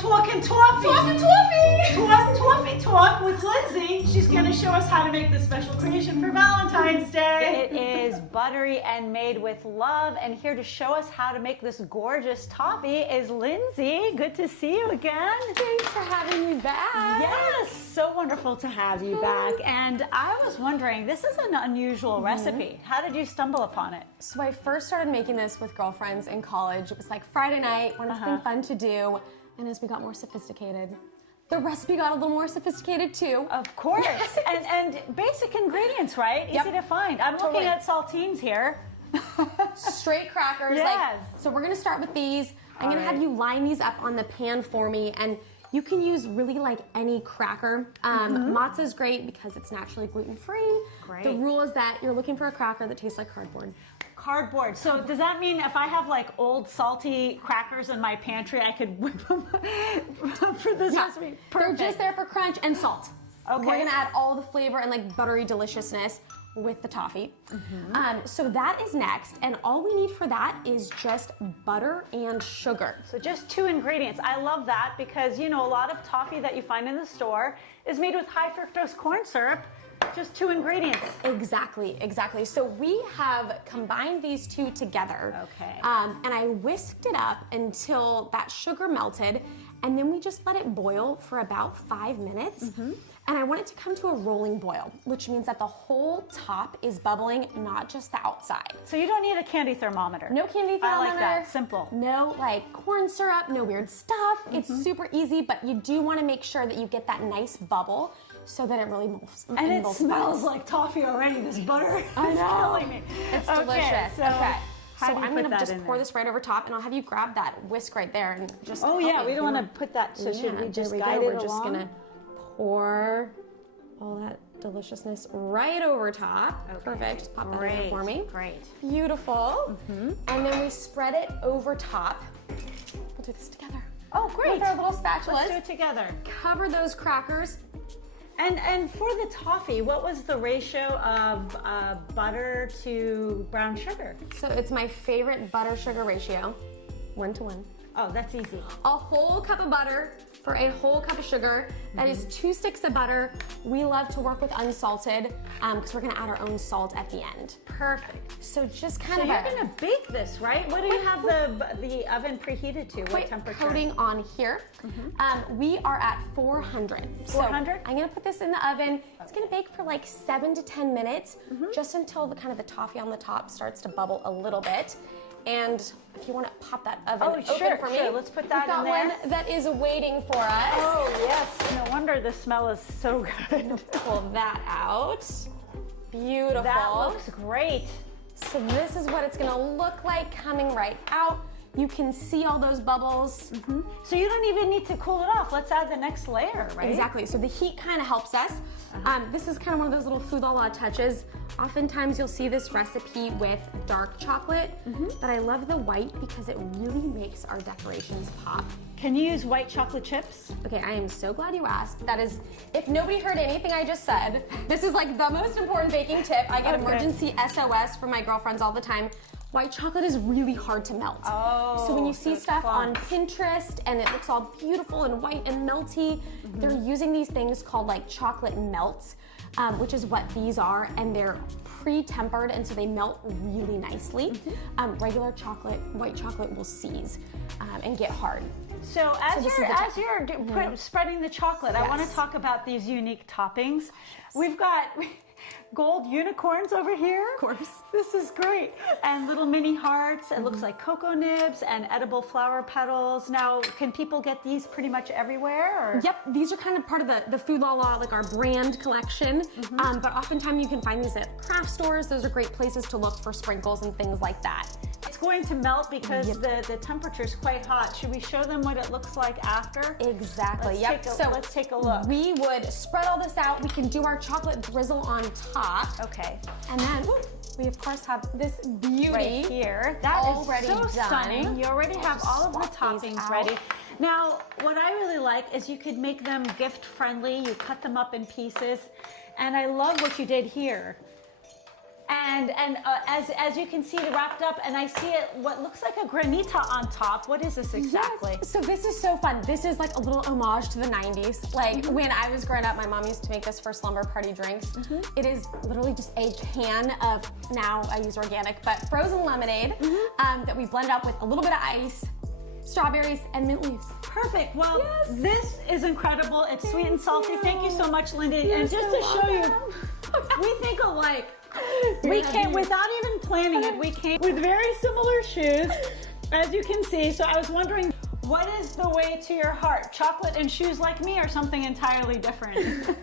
talking toffee. Talking toffee. Toffee talk with Lindsay. She's going to show us how to make this special creation for Valentine's Day. It is buttery and made with love. And here to show us how to make this gorgeous toffee is Lindsay. Good to see you again. Thanks for having me back. Yes, so wonderful to have you back. And I was wondering, this is an unusual recipe. How did you stumble upon it? So I first started making this with girlfriends in college. It was like Friday night, wanted something fun to do. And as we got more sophisticated, the recipe got a little more sophisticated too. Of course. and basic ingredients, right? Yep. Easy to find. I'm looking at saltines here. Straight crackers. Yes. So we're gonna start with these. I'm gonna have you line these up on the pan for me, and you can use really like any cracker. Matzah's great because it's naturally gluten-free. Great. The rule is that you're looking for a cracker that tastes like cardboard. Cardboard. So does that mean if I have like old salty crackers in my pantry, I could whip them for this recipe? Perfect. They're just there for crunch and salt. Okay. We're gonna add all the flavor and like buttery deliciousness with the toffee. So that is next, and all we need for that is just butter and sugar. So just 2 ingredients. I love that because, you know, a lot of toffee that you find in the store is made with high fructose corn syrup. Just 2 ingredients. Exactly. So we have combined these 2 together. Okay. And I whisked it up until that sugar melted, and then we just let it boil for about 5 minutes. And I want it to come to a rolling boil, which means that the whole top is bubbling, not just the outside. So you don't need a candy thermometer. No candy thermometer. I like that. Simple. No like corn syrup, no weird stuff. It's super easy, but you do want to make sure that you get that nice bubble so that it really moves. And it smells like toffee already, this butter. I know. It's killing me. It's delicious. So So I'm going to just pour this right over top, and I'll have you grab that whisk right there and just. Oh yeah, we don't want to put that. So should we just guide it We're along? just going to pour all that deliciousness right over top. Okay. Perfect. Just pop that in there for me. Great. Beautiful. And then we spread it over top. We'll do this together. Oh, great. With our little spatulas. Let's do it together. Cover those crackers. And for the toffee, what was the ratio of butter to brown sugar? So it's my favorite butter sugar ratio, 1 to 1. Oh, that's easy. A whole cup of butter for a whole cup of sugar. That is 2 sticks of butter. We love to work with unsalted because we're gonna add our own salt at the end. Perfect. So just kind So of you're gonna bake this, right? What do you have the oven preheated to? What quick temperature? coating on here. We are at 400. 400? So I'm gonna put this in the oven. It's gonna bake for like 7 to 10 minutes, just until the kind of the toffee on the top starts to bubble a little bit. And if you want to pop that oven open for me, let's put that we've got in there. one that is waiting for us. Oh yes, no wonder the smell is so good. Pull that out. Beautiful. That looks great. So this is what it's gonna look like coming right out. You can see all those bubbles. So you don't even need to cool it off. Let's add the next layer, right? Exactly, so the heat kind of helps us. This is kind of one of those little food la la touches. Oftentimes you'll see this recipe with dark chocolate, but I love the white because it really makes our decorations pop. Can you use white chocolate chips? Okay, I am so glad you asked. That is, if nobody heard anything I just said, this is like the most important baking tip. I get emergency SOS from my girlfriends all the time. White chocolate is really hard to melt. Oh, so when you see stuff on clumps. Pinterest and it looks all beautiful and white and melty, they're using these things called like chocolate melts, which is what these are, and they're pre-tempered, and so they melt really nicely. Regular chocolate, white chocolate will seize and get hard. So as you're spreading the chocolate, I want to talk about these unique toppings. We've got gold unicorns over here. Of course. This is great. And little mini hearts. It looks like cocoa nibs and edible flower petals. Now, can people get these pretty much everywhere? Or? Yep, these are kind of part of the Food La La, like our brand collection. But oftentimes you can find these at craft stores. Those are great places to look for sprinkles and things like that. It's going to melt because the temperature is quite hot. Should we show them what it looks like after? Exactly, Let's take a look. We would spread all this out. We can do our chocolate drizzle on top. Okay. And then we of course have this beauty right here. That already is so done. stunning. You already have all of the toppings ready. Now, what I really like is you could make them gift friendly. You cut them up in pieces. And I love what you did here. And as you can see, it wrapped up, and I see it what looks like a granita on top. What is this exactly? Yes. So this is so fun. This is like a little homage to the 90s. Like when I was growing up, my mom used to make this for slumber party drinks. It is literally just a can of, now I use organic, but frozen lemonade that we blend up with a little bit of ice, strawberries, and mint leaves. Perfect. Well, Yes. this is incredible. It's sweet and salty. Thank you so much, Lindy. And just to show you, we think alike. We came, without even planning it, we came with very similar shoes, as you can see. So I was wondering, what is the way to your heart? Chocolate and shoes like me, or something entirely different?